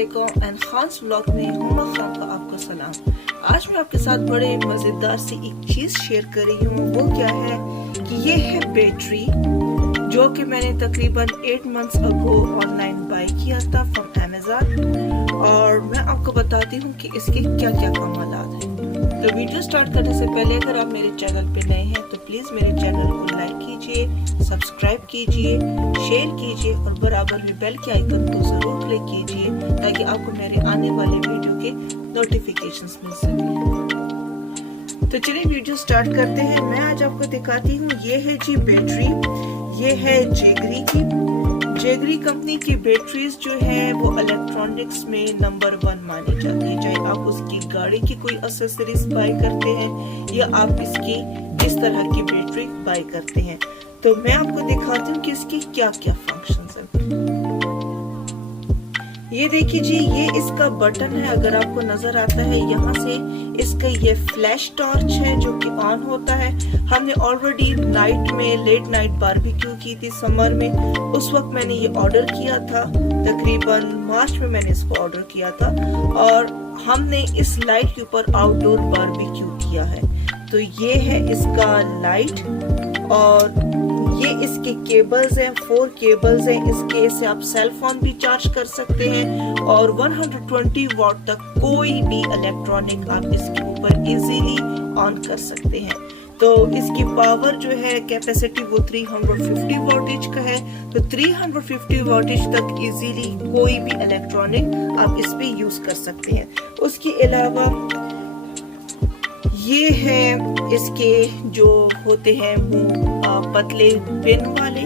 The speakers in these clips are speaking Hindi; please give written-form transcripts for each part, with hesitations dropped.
अस्सलामुअलैकुम एंड खान्स व्लॉग में हुमा खान का आपको सलाम। आज मैं आपके साथ बड़े मज़ेदार सी एक चीज़ शेयर कर रही हूँ। वो क्या है कि ये है बैटरी जो कि मैंने तकरीबन 8 मंथ्स अगो ऑनलाइन बाय किया था फ्रॉम अमेज़न, और मैं आपको बताती हूँ कि इसके क्या क्या कमालात हैं। तो वीडियो स्टार्ट करने से पहले अगर आप मेरे चैनल पे नए हैं तो प्लीज़ मेरे चैनल को लाइक कीजिए, सब्सक्राइब कीजिए, शेयर कीजिए और बराबर में बेल के आइकन को ज़रूर क्लिक कीजिए ताकि आपको मेरे आने वाले वीडियो के नोटिफिकेशंस मिल सके। तो चलिए वीडियो स्टार्ट करते हैं। मैं आज आपको दिखाती हूँ, ये है जी बैटरी, ये है जेगरी की। जेगरी कंपनी की बैटरीज जो है वो इलेक्ट्रॉनिक्स में नंबर 1 मानी जाती है, चाहे आप उसकी गाड़ी की कोई एक्सेसरीज बाय करते हैं या आप इसकी इस तरह की बैटरी बाय करते हैं। तो मैं आपको दिखाती हूँ कि इसके क्या क्या फंक्शंस हैं। ये देखिए जी, ये इसका बटन है, अगर आपको नजर आता है यहाँ से इसका ये फ्लैश टॉर्च है जो कि ऑन होता है। हमने ऑलरेडी नाइट में लेट नाइट बारबेक्यू की थी समर में, उस वक्त मैंने ये ऑर्डर किया था, तकरीबन मार्च में मैंने इसको ऑर्डर किया था, और हमने इस लाइट के ऊपर आउटडोर बारबेक्यू किया है। तो ये है इसका लाइट, और ये इसके केबल्स हैं, 4 केबल्स हैं इसके, से आप सेल फोन भी चार्ज कर सकते हैं, और 120 वॉट तक कोई भी इलेक्ट्रॉनिक आप इसके ऊपर इजीली ऑन कर सकते हैं। तो इसकी पावर जो है कैपेसिटी वो 350 वॉटेज का है, तो 350 वॉटेज तक इजीली कोई भी इलेक्ट्रॉनिक आप इस पे यूज कर सकते हैं। उसके अलावा ये है इसके जो होते हैं वो पतले पिन वाले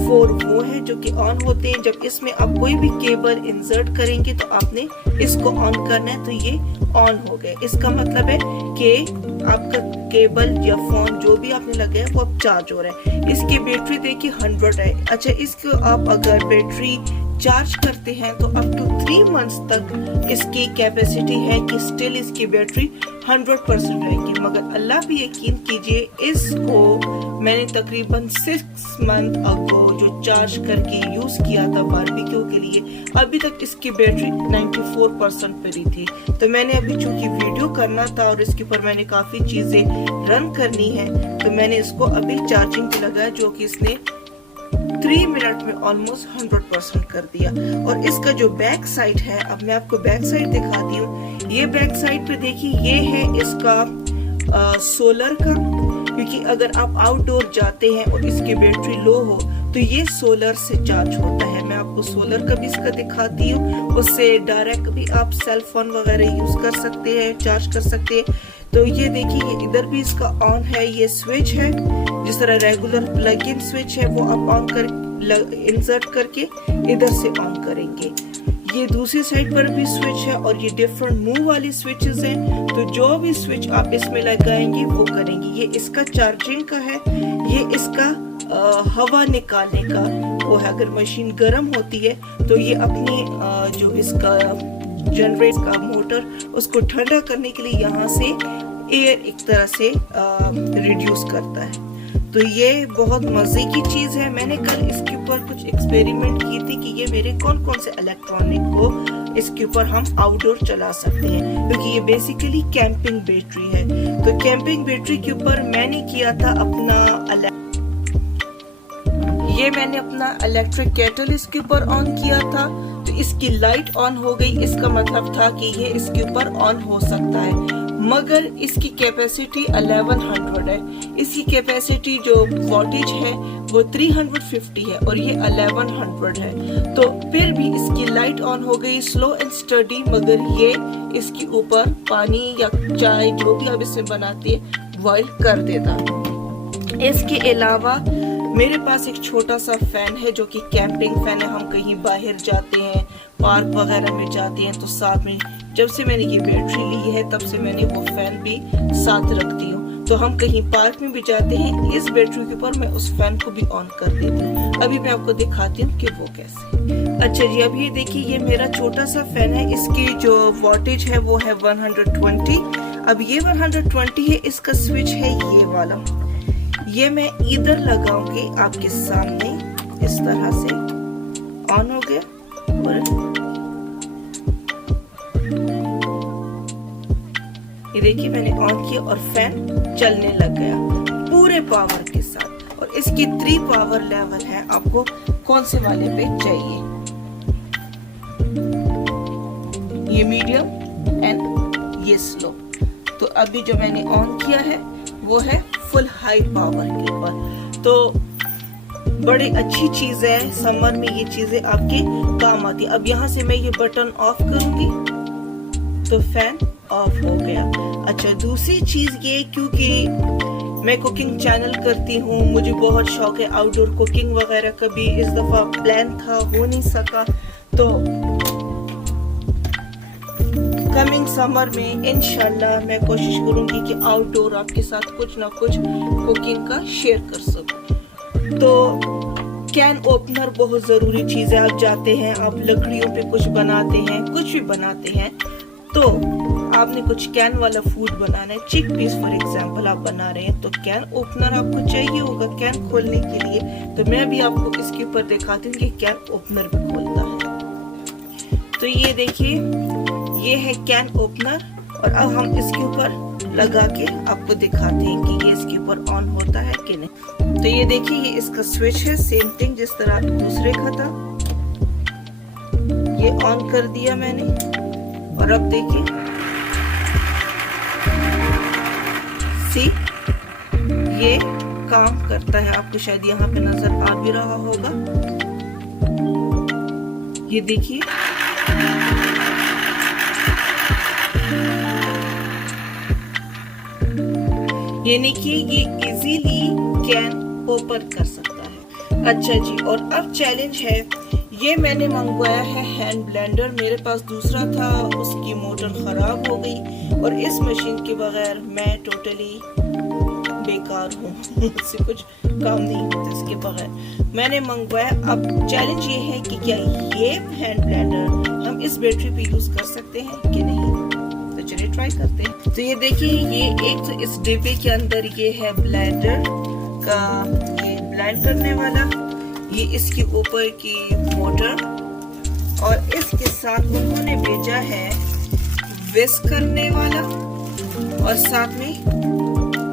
4 वो है जो कि ऑन होते हैं। जब इसमें आप कोई भी केबल इंसर्ट करेंगे तो आपने इसको ऑन करना है, तो ये ऑन हो गए। इसका मतलब है कि आपका केबल या फोन जो भी आपने लगाया वो अब चार्ज हो रहा है। इसकी बैटरी देखिए 100 है। अच्छा, इसको आप अगर बैटरी चार्ज करते हैं तो अप टू 3 मंथ्स तक इसकी कैपेसिटी है कि स्टिल इसकी बैटरी 100% रहेगी। मगर अल्लाह भी यकीन कीजिए, इसको मैंने तकरीबन 6 मंथ अगो जो चार्ज करके यूज किया था बारबेक्यू के लिए, अभी तक इसकी बैटरी 94% पर ही थी। तो मैंने अभी चूंकि वीडियो करना था और इसके ऊपर मैंने काफी चीजें रन करनी है, तो मैंने इसको अभी चार्जिंग पे लगाया, जो कि इसने 3 मिनट में ऑलमोस्ट 100% कर दिया। और इसका जो बैक साइड है, अब मैं आपको बैक साइड दिखाती हूँ। ये बैक साइड पे देखिए, ये है इसका सोलर का, क्योंकि अगर आप आउटडोर जाते हैं और इसकी बैटरी लो हो तो ये सोलर से चार्ज होता है। मैं आपको सोलर का भी इसका दिखाती हूँ, उससे डायरेक्ट भी आप सेल फोन वगैरह यूज कर सकते हैं, चार्ज कर सकते हैं। तो ये देखिए, ये इधर भी इसका ऑन है, ये स्विच है, जिस तरह रेगुलर प्लग इन स्विच है वो आप ऑन कर इंसर्ट करके इधर से ऑन करेंगे। ये दूसरी साइड पर भी स्विच है, और ये डिफरेंट मूव वाली स्विचेस हैं, तो जो भी स्विच आप इसमें लगाएंगे वो करेंगे। ये इसका चार्जिंग का है, ये इसका हवा निकालने का वो है। अगर मशीन गर्म होती है तो ये अपनी जो इसका जनरेट का मोटर, उसको ठंडा करने के लिए यहाँ से एयर एक तरह से रिड्यूस करता है। तो ये बहुत मजे की चीज है। मैंने कल इसके ऊपर कुछ एक्सपेरिमेंट की थी कि ये मेरे कौन कौन से इलेक्ट्रॉनिक को इसके ऊपर हम आउटडोर चला सकते हैं, क्योंकि ये बेसिकली कैंपिंग बैटरी है। तो कैंपिंग बैटरी के ऊपर मैंने किया था मैंने अपना इलेक्ट्रिक केटल इसके ऊपर ऑन किया था, तो इसकी लाइट ऑन हो गई। इसका मतलब था कि ये इसके ऊपर ऑन हो सकता है, मगर इसकी कैपेसिटी 1100 है। इसकी कैपेसिटी जो वोल्टेज है वो 350 है और ये 1100 है। तो फिर भी इसकी लाइट ऑन हो गई, स्लो एंड स्टडी, मगर ये इसके ऊपर पानी या चाय जो भी आप इसमें बनाते हैं बॉइल कर देता। इसके अलावा मेरे पास एक छोटा सा फैन है जो कि कैंपिंग फैन है। हम कहीं बाहर जाते हैं, पार्क वगैरह में जाते हैं, तो साथ में जब से मैंने ये बैटरी ली है तब से मैंने वो फैन भी साथ रखती हूँ। तो हम कहीं पार्क में भी जाते हैं, इस बैटरी के ऊपर मैं उस फैन को भी ऑन कर देती हूँ। अभी मैं आपको दिखाती हूँ कि वो कैसे। अच्छा जी, अब ये देखिए, ये मेरा छोटा सा फैन है, इसकी जो वोल्टेज है वो है 120। अब ये 120 है, इसका स्विच है ये वाला, ये मैं इधर लगाऊंगी आपके सामने, इस तरह से ऑन हो गया। और ये देखिए मैंने ऑन किया और फैन चलने लग गया पूरे पावर के साथ। और इसकी 3 पावर लेवल है, आपको कौन से वाले पे चाहिए, ये मीडियम एंड ये स्लो। तो अभी जो मैंने ऑन किया है वो है फुल हाई पावर के ऊपर। तो बड़ी अच्छी चीज है, समर में ये चीजें आपके काम आती है। अब यहाँ से मैं ये बटन ऑफ करूंगी तो फैन ऑफ हो गया। अच्छा, दूसरी चीज ये, क्योंकि मैं कुकिंग चैनल करती हूँ, मुझे बहुत शौक है आउटडोर कुकिंग वगैरह, कभी इस दफा प्लान था हो नहीं सका, तो कमिंग समर में इंशाल्लाह मैं कोशिश करूंगी कि आउटडोर आपके साथ कुछ ना कुछ कुकिंग का शेयर कर सकूं। तो कैन ओपनर बहुत जरूरी चीज है। आप जाते हैं, आप लकड़ियों पे कुछ बनाते हैं, कुछ भी बनाते हैं, तो आपने कुछ कैन वाला फूड बनाना है, चिक पीस फॉर एग्जांपल आप बना रहे हैं, तो कैन ओपनर आपको चाहिए होगा कैन खोलने के लिए। तो मैं भी आपको इसके ऊपर दिखाती हूँ कि कैन ओपनर भी खोलता है। तो ये देखिए, ये है कैन ओपनर, और अब हम इसके ऊपर लगा के आपको दिखाते हैं कि ये इसके ऊपर ऑन होता है कि नहीं। तो ये देखिए, ये इसका स्विच है, सेम थिंग जिस तरह दूसरे का था। ये ऑन कर दिया मैंने, और अब देखिए सी ये काम करता है। आपको शायद यहाँ पे नजर आ भी रहा होगा, ये देखिए यानी कि ये इजीली कैन ओपन कर सकता है। अच्छा जी, और अब चैलेंज है, ये मैंने मंगवाया है हैंड ब्लेंडर, मेरे पास दूसरा था, उसकी मोटर खराब हो गई, और इस मशीन के बगैर मैं टोटली बेकार हूँ मुझसे कुछ काम नहीं होता इसके बगैर। मैंने मंगवाया। अब चैलेंज ये है कि क्या ये हैंड ब्लेंडर हम इस बैटरी पे यूज कर सकते हैं कि नहीं, तो चलिए ट्राई करते हैं। तो ये देखिए, ये एक तो इस डिब्बे के अंदर ये है ब्लेंडर का, ये ब्लेंड करने वाला, ये इसके ऊपर की मोटर, और इसके साथ उन्होंने भेजा है विस्क करने वाला, और साथ में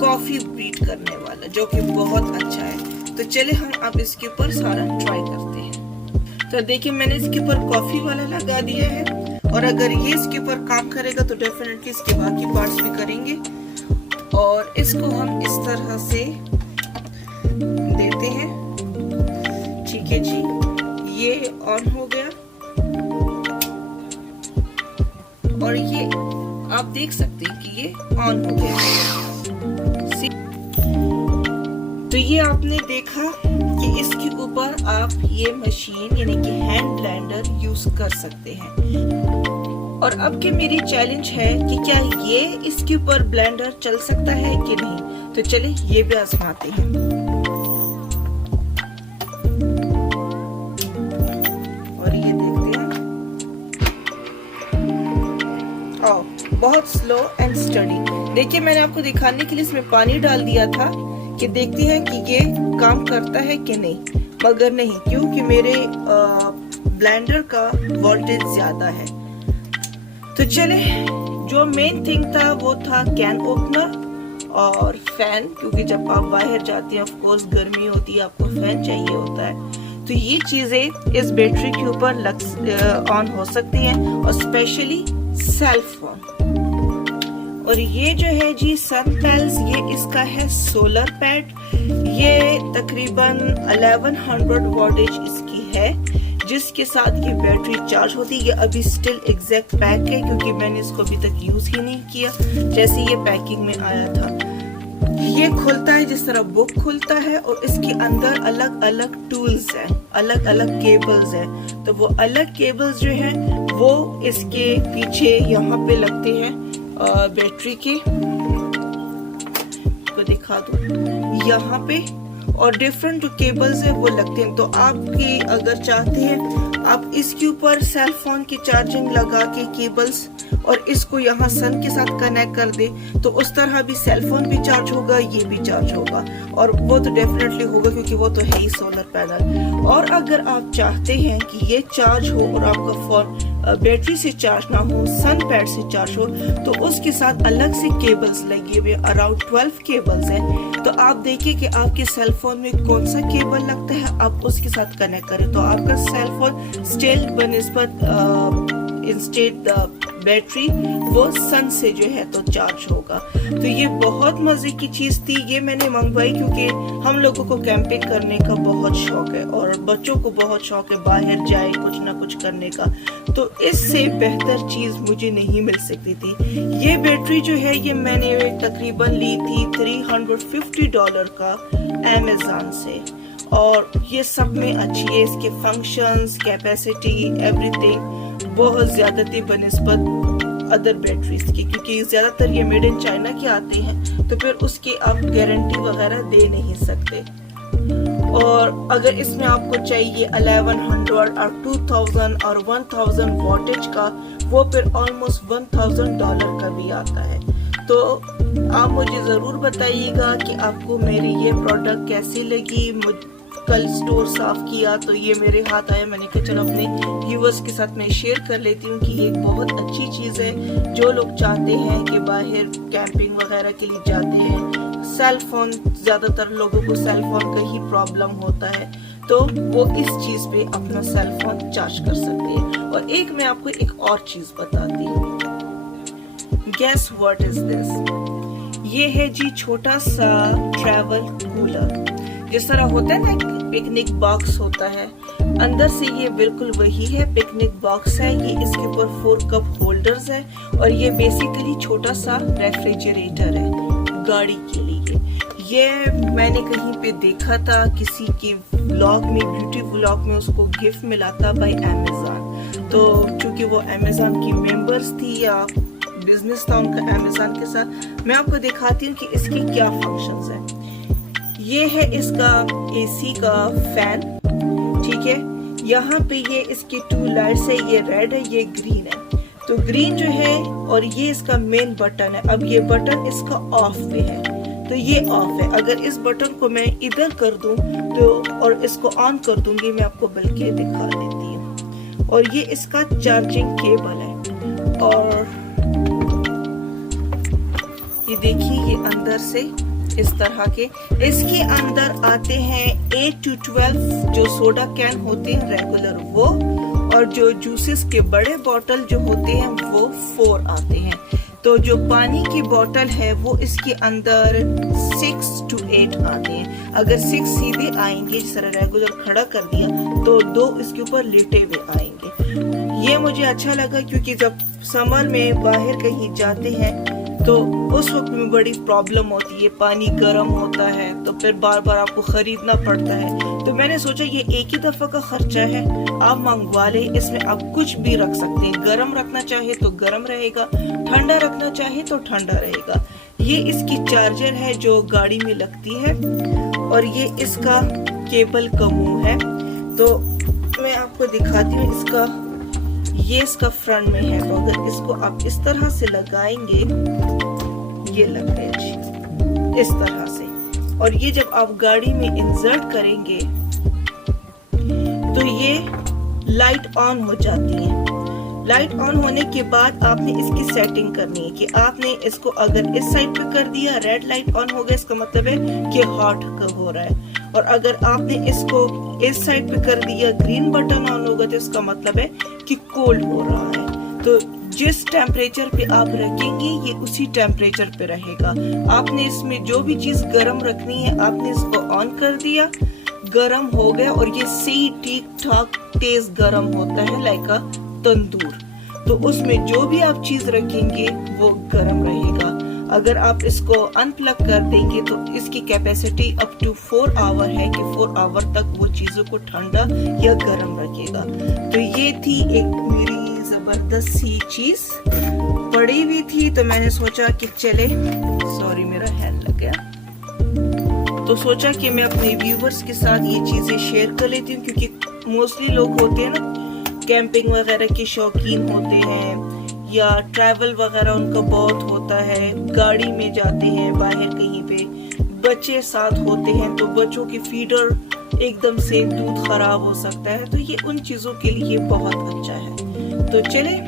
कॉफी बीट करने वाला, जो कि बहुत अच्छा है। तो चले हम अब इसके ऊपर सारा ट्राई करते हैं। तो देखिए, मैंने इसके ऊपर कॉफी वाला लगा दिया है, और अगर ये इसके ऊपर काम करेगा तो डेफिनेटली इसके बाकी पार्ट्स भी करेंगे। और इसको हम इस तरह से देते हैं, ठीक है जी, ये ऑन हो गया, और ये आप देख सकते हैं कि ये ऑन हो गया। तो ये आपने देखा कि इसके ऊपर आप ये मशीन यानी कि हैंड ब्लेंडर यूज कर सकते हैं। और अब की मेरी चैलेंज है कि क्या ये इसके ऊपर ब्लेंडर चल सकता है कि नहीं, तो चले ये भी आजमाते हैं। और ये देखते हैं, बहुत स्लो एंड स्टडी। देखिए, मैंने आपको दिखाने के लिए इसमें पानी डाल दिया था कि देखते हैं कि ये काम करता है कि नहीं, मगर नहीं, क्योंकि मेरे ब्लेंडर का वोल्टेज ज्यादा है। तो चले, जो मेन थिंग था वो था कैन ओपनर और फैन, क्योंकि जब आप बाहर जाते हैं ऑफ कोर्स गर्मी होती है, आपको फैन चाहिए होता है। तो ये चीजें इस बैटरी के ऊपर ऑन हो सकती हैं, और स्पेशली सेल्फ ऑन। और ये जो है जी सन पैल्स, ये इसका है सोलर पैड, ये तकरीबन 1100 वॉटेज इसकी है, जिसके साथ ये बैटरी चार्ज होती है। ये अभी स्टिल एग्जैक्ट पैक है, क्योंकि मैंने इसको अभी तक यूज ही नहीं किया, जैसे ये पैकिंग में आया था। ये खुलता है जिस तरह बुक खुलता है, और इसके अंदर अलग अलग टूल्स हैं, अलग अलग केबल्स हैं। तो वो अलग केबल्स जो हैं वो इसके पीछे यहाँ पे लगते हैं बैटरी के, को दिखा दो यहाँ पे, और डिफरेंट जो केबल्स है वो लगते हैं। तो आपकी अगर चाहते हैं आप इसके ऊपर सेल फोन की चार्जिंग लगा के केबल्स और इसको यहाँ सन के साथ कनेक्ट कर दे तो उस तरह भी सेल फोन भी चार्ज होगा, ये भी चार्ज होगा, और वो तो डेफिनेटली होगा क्योंकि वो तो है ही सोलर पैनल। और अगर आप चाहते हैं कि ये चार्ज हो और आपका फोन बैटरी से चार्ज ना हो, सन पैड से चार्ज हो, तो उसके साथ अलग से केबल्स लगे हुए, अराउंड 12 केबल्स हैं। तो आप देखिए कि आपके सेल फोन में कौन सा केबल लगता है, आप उसके साथ कनेक्ट करें तो आपका सेल फोन स्टिल बनिस्बत इंस्टेड बैटरी वो सन से जो है तो चार्ज होगा। तो ये बहुत मजे की चीज थी, ये मैंने मंगवाई क्योंकि हम लोगों को कैंपिंग करने का बहुत शौक है और बच्चों को बहुत शौक है बाहर जाए कुछ ना कुछ करने का। तो इससे बेहतर चीज मुझे नहीं मिल सकती थी। ये बैटरी जो है ये मैंने तकरीबन ली थी $350 का अमेज़न से, और ये सब में अच्छी है। इसके फंक्शंस, कैपेसिटी, एवरीथिंग बहुत ज्यादा थी बनिस्बत अदर बैटरीज की, क्योंकि ज्यादातर ये मेड इन चाइना के आते हैं तो फिर उसकी आप गारंटी वगैरह दे नहीं सकते। और अगर इसमें आपको चाहिए 1100 और 2000 और 1000 वोल्टेज का, वो फिर ऑलमोस्ट $1000 का भी आता है। तो आप मुझे जरूर बताइएगा कि आपको मेरी ये प्रोडक्ट कैसी लगी। कल स्टोर साफ किया तो ये मेरे हाथ आया, मैंने कहा चलो अपने व्यूअर्स के साथ मैं शेयर कर लेती हूँ कि ये एक बहुत अच्छी चीज़ है। जो लोग चाहते हैं कि बाहर कैंपिंग वगैरह के लिए जाते हैं, सेल फोन, ज़्यादातर लोगों को सेल फोन का ही प्रॉब्लम होता है, तो वो इस चीज़ पे अपना सेल फोन चार्ज कर सकते हैं। और एक मैं आपको एक और चीज़ बताती हूँ, गेस व्हाट इज दिस। ये है जी छोटा सा ट्रैवल कूलर, जिस तरह होता है ना पिकनिक बॉक्स होता है, अंदर से ये बिल्कुल वही है, पिकनिक बॉक्स है। ये इसके ऊपर 4 कप होल्डर्स है और ये बेसिकली छोटा सा रेफ्रिजरेटर है गाड़ी के लिए। ये मैंने कहीं पे देखा था किसी के व्लॉग में, ब्यूटी व्लॉग में, उसको गिफ्ट मिला था बाय अमेज़न। तो चूंकि वो अमेज़न की मेंबर्स थी या बिजनेस था उनका अमेज़न के साथ, मैं आपको दिखाती हूँ कि इसकी क्या फंक्शंस है। ये है इसका एसी का फैन, ठीक है। यहाँ पे ये इसकी 2 लाइट्स है, ये रेड है, ये ग्रीन है। तो ग्रीन जो है और ये इसका मेन बटन है। अब ये बटन इसका ऑफ पे है, तो ये ऑफ है। अगर इस बटन को मैं इधर कर दूं तो और इसको ऑन कर दूंगी, मैं आपको बल्कि दिखा देती हूँ। और ये इसका चार्जिंग केबल है और ये देखिए ये अंदर से इस तरह के, इसके अंदर आते हैं 8 to 12 जो सोडा कैन होते हैं रेगुलर वो, और जो जूसेस के बड़े बोतल जो होते हैं वो 4 आते हैं। तो जो पानी की बोतल है वो इसके अंदर 6 to 8 आते हैं। अगर 6 सीधे आएंगे जिस तरह रेगुलर खड़ा कर दिया तो 2 इसके ऊपर लेटे हुए आएंगे। ये मुझे अच्छा लगा क्योंकि जब समर में बाहर कहीं जाते हैं तो उस वक्त में बड़ी प्रॉब्लम होती है, पानी गर्म होता है तो फिर बार बार आपको खरीदना पड़ता है। तो मैंने सोचा ये एक ही दफा का खर्चा है, आप मंगवा ले, इसमें आप कुछ भी रख सकते हैं। गर्म रखना चाहे तो गर्म रहेगा, ठंडा रखना चाहे तो ठंडा रहेगा। ये इसकी चार्जर है जो गाड़ी में लगती है और ये इसका केबल का मुंह है। तो मैं आपको दिखाती हूँ इसका, ये इसका फ्रंट में है। तो अगर इसको आप इस तरह से लगाएंगे, ये लग गया जी इस तरह से, और ये जब आप गाड़ी में इंसर्ट करेंगे तो ये लाइट ऑन हो जाती है। लाइट ऑन होने के बाद आपने इसकी सेटिंग करनी है कि आपने इसको अगर इस साइड पे कर दिया, रेड लाइट ऑन हो गया, इसका मतलब है कि हॉट हो रहा है। और अगर आपने इसको इस साइड पे कर दिया, ग्रीन बटन ऑन होगा, तो इसका मतलब है कि कोल्ड हो रहा है। तो जिस टेम्परेचर पे आप रखेंगे ये उसी टेम्परेचर पे रहेगा। आपने इसमें जो भी चीज गर्म रखनी है आपने इसको ऑन कर दिया, गर्म हो गया, और ये सी ठीक ठाक तेज गर्म होता है लाइक अ तंदूर। तो उसमें जो भी आप चीज रखेंगे वो गर्म रहेगा। अगर आप इसको अनप्लग कर देंगे तो इसकी कैपेसिटी अप टू 4 आवर है कि 4 आवर तक वो चीजों को ठंडा या गर्म रखेगा। तो ये थी एक मेरी जबरदस्त सी चीज, पड़ी हुई थी तो मैंने सोचा कि चले, सॉरी मेरा हैंड लग गया, तो सोचा कि मैं अपने व्यूवर्स के साथ ये चीज़ें शेयर कर लेती हूँ, क्योंकि मोस्टली लोग होते हैं ना कैंपिंग वगैरह के शौकीन होते हैं, या ट्रैवल वगैरह उनका बहुत होता है, गाड़ी में जाते हैं बाहर कहीं पे, बच्चे साथ होते हैं तो बच्चों की फीडर एकदम से दूध खराब हो सकता है, तो ये उन चीज़ों के लिए बहुत अच्छा है। तो चले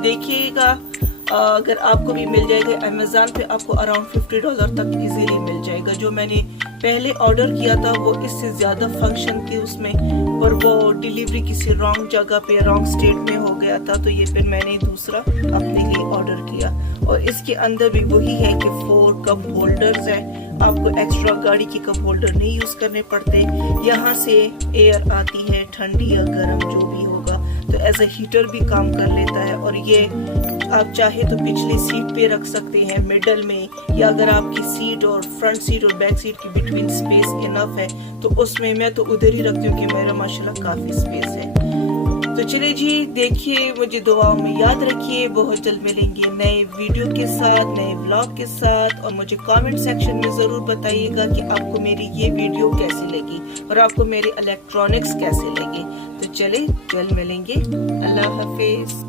देखिएगा, अगर आपको भी मिल जाएगा अमेज़न पे, आपको अराउंड $50 तक इजीली मिल जाएगा। जो मैंने पहले ऑर्डर किया था वो इससे ज़्यादा फंक्शन थी उसमें, पर वो डिलीवरी किसी रॉन्ग जगह पे रॉन्ग स्टेट में हो गया था, तो ये फिर मैंने दूसरा अपने लिए ऑर्डर किया। और इसके अंदर भी वही है कि 4 कप होल्डर्स है, आपको एक्स्ट्रा गाड़ी की कप होल्डर नहीं यूज़ करने पड़ते। यहाँ से एयर आती है ठंडी या गर्म जो भी होगा, तो एज अ हीटर भी काम कर लेता है। और ये आप चाहे तो पिछली सीट पे रख सकते हैं, मिडल में, या अगर आपकी सीट और फ्रंट सीट और बैक सीट की बिटवीन स्पेस इनफ है तो उसमें मैं तो उधर ही रखती हूँ कि मेरा माशाल्लाह काफ़ी स्पेस है। तो चलिए जी, देखिए, मुझे दुआओं में याद रखिए। बहुत जल्द मिलेंगे नए वीडियो के साथ, नए व्लॉग के साथ, और मुझे कमेंट सेक्शन में ज़रूर बताइएगा कि आपको मेरी ये वीडियो कैसी लगी और आपको मेरे इलेक्ट्रॉनिक्स कैसे लगे। तो चले जल्द मिलेंगे, अल्लाह हाफिज़।